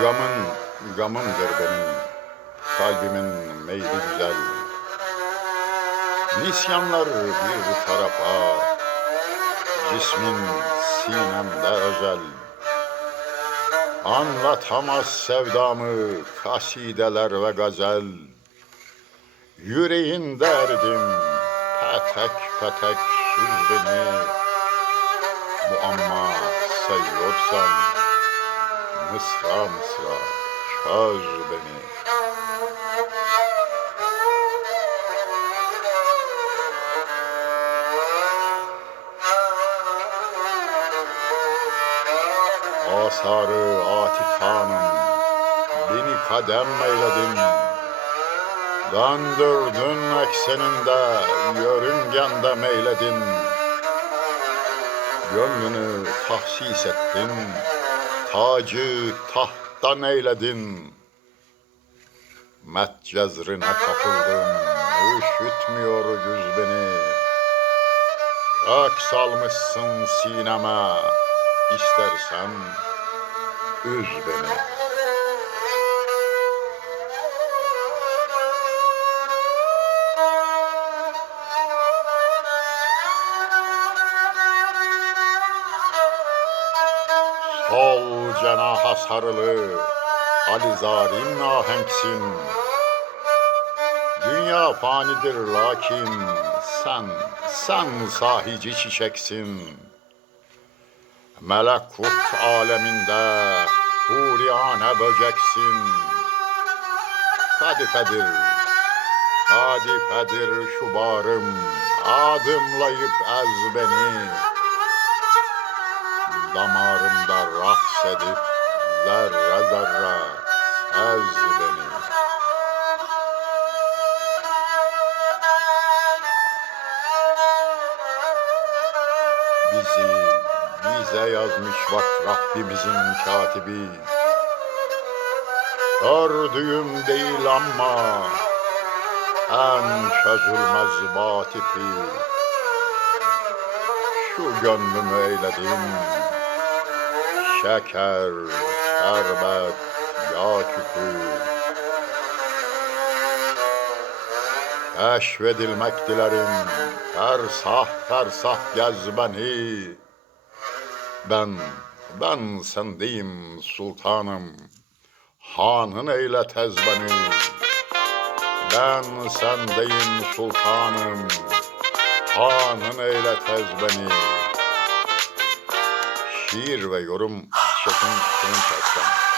Gamın, gamımdır benim, kalbimin meyli güzel. Nisyanlar bir tarafa, cismin sinemde özel. Anlatamaz sevdamı kasideler ve gazel. Yüreğin derdim, petek petek süz beni. Bu amma sayıyorsan, mısra mısra çöz beni. Asarı atikanım, beni kadem eyledin. Döndürdün ekseninde, yörüngende meyledin. Gönlünü tahsis ettin, tacı tahttan eyledin. Met cezrine kapıldım, üşütmüyor güz beni. Kök salmışsın sineme, istersen üz beni. Sol cenaha sarılı, alizarin ahenksin. Dünya fanidir lakin sen sahici çiçeksin. Melekut aleminde huriyane böceksin. Kadifedir, kadifedir şu bağrım, adımlayıp ez beni. Damarımda raks edip zerre zerre ez beni. Bize yazmış bak Rabbimizin katibi. Gördüğüm değil ama en çözülmez batipi. Şu gönlümü eyledim şeker, şerbet, yağ küpü. Keşfedilmek dilerim, fersah fersah gez beni. Ben sendeyim sultanım, hanın eyle tez beni. Ben sendeyim sultanım, hanın eyle tez beni. Şiir ve yorum Şefin Kılınç Aslan.